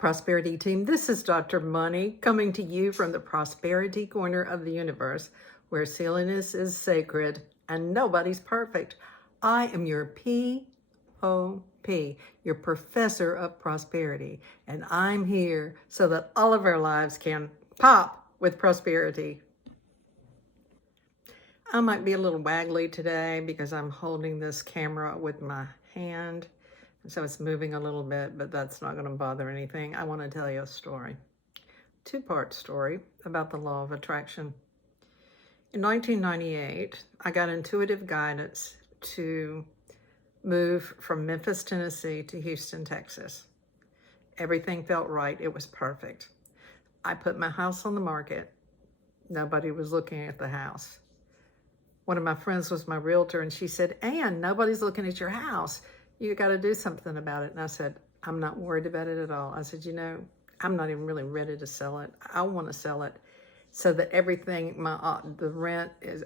Prosperity Team. This is Dr. Money coming to you from the Prosperity Corner of the universe, where silliness is sacred and nobody's perfect. I am your P.O.P., your Professor of Prosperity, and I'm here so that all of our lives can pop with prosperity. I might be a little waggly today because I'm holding this camera with my hand. So it's moving a little bit, but that's not going to bother anything. I want to tell you a story. Two-part story about the law of attraction. In 1998, I got intuitive guidance to move from Memphis, Tennessee to Houston, Texas. Everything felt right. It was perfect. I put my house on the market. Nobody was looking at the house. One of my friends was my realtor, and she said, "Ann, nobody's looking at your house. You got to do something about it." And I said, "I'm not worried about it at all." I said, I'm not even really ready to sell it. I want to sell it so that everything, the rent is,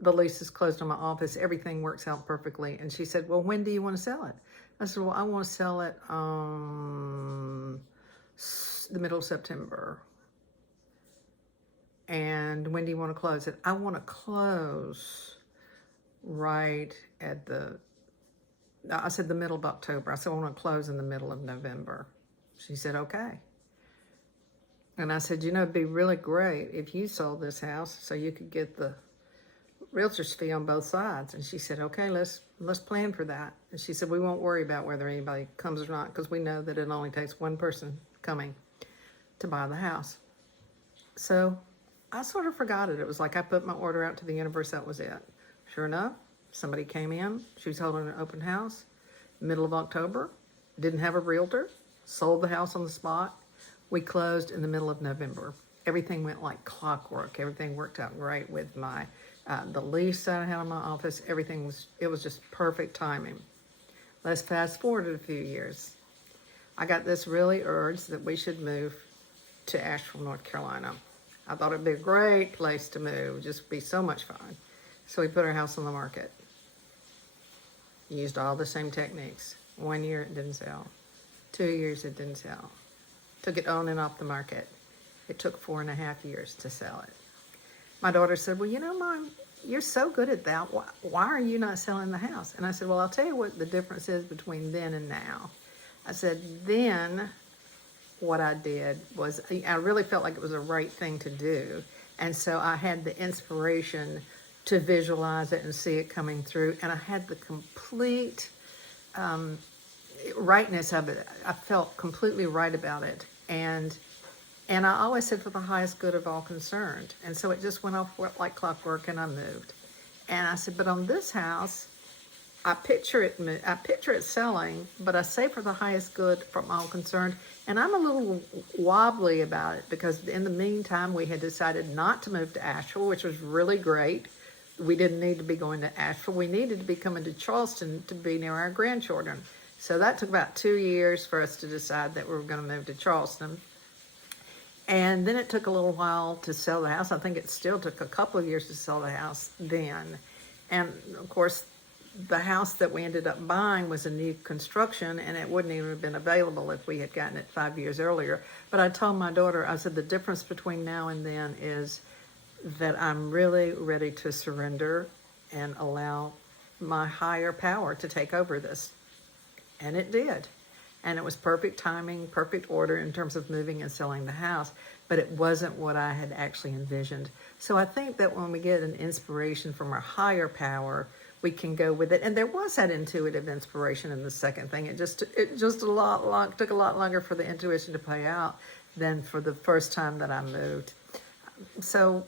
the lease is closed on my office. Everything works out perfectly. And she said, "Well, when do you want to sell it?" I said, "Well, I want to sell it the middle of September." "And when do you want to close it?" "I want to close right at I said the middle of October. I said, "I want to close in the middle of November." She said, "Okay." And I said, "It'd be really great if you sold this house so you could get the realtor's fee on both sides." And she said, "Okay, let's plan for that." And she said, "We won't worry about whether anybody comes or not because we know that it only takes one person coming to buy the house." So I sort of forgot it. It was like I put my order out to the universe. That was it. Sure enough, somebody came in. She was holding an open house, middle of October. Didn't have a realtor. Sold the house on the spot. We closed in the middle of November. Everything went like clockwork. Everything worked out great with my the lease that I had in my office. It was just perfect timing. Let's fast forward a few years. I got this really urge that we should move to Asheville, North Carolina. I thought it'd be a great place to move. It'd just be so much fun. So we put our house on the market. Used all the same techniques. 1 year it didn't sell. 2 years it didn't sell. Took it on and off the market. It took 4.5 years to sell it. My daughter said, "Well, Mom, you're so good at that. Why are you not selling the house?" And I said, "Well, I'll tell you what the difference is between then and now." I said, then what I did was I really felt like it was the right thing to do. And so I had the inspiration to visualize it and see it coming through. And I had the complete rightness of it. I felt completely right about it. And I always said for the highest good of all concerned. And so it just went off like clockwork and I moved. And I said, but on this house, I picture it selling, but I say for the highest good from all concerned. And I'm a little wobbly about it because in the meantime, we had decided not to move to Asheville, which was really great. We didn't need to be going to Asheville. We needed to be coming to Charleston to be near our grandchildren. So that took about 2 years for us to decide that we were going to move to Charleston. And then it took a little while to sell the house. I think it still took a couple of years to sell the house then. And of course, the house that we ended up buying was a new construction, and it wouldn't even have been available if we had gotten it 5 years earlier. But I told my daughter, I said, the difference between now and then is that I'm really ready to surrender and allow my higher power to take over this. And it did. And it was perfect timing, perfect order in terms of moving and selling the house, but it wasn't what I had actually envisioned. So I think that when we get an inspiration from our higher power, we can go with it. And there was that intuitive inspiration in the second thing. It took a lot longer for the intuition to play out than for the first time that I moved. So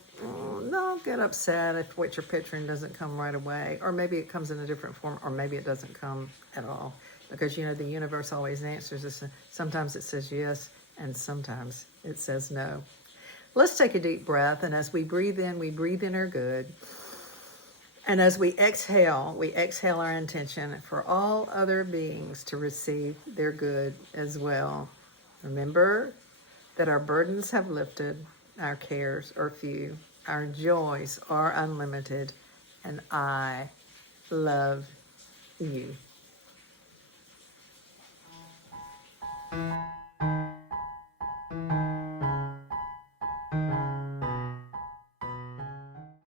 don't get upset if what you're picturing doesn't come right away, or maybe it comes in a different form, or maybe it doesn't come at all. Because, the universe always answers us. Sometimes it says yes, and sometimes it says no. Let's take a deep breath, and as we breathe in our good. And as we exhale our intention for all other beings to receive their good as well. Remember that our burdens have lifted, our cares are few, our joys are unlimited, and I love you.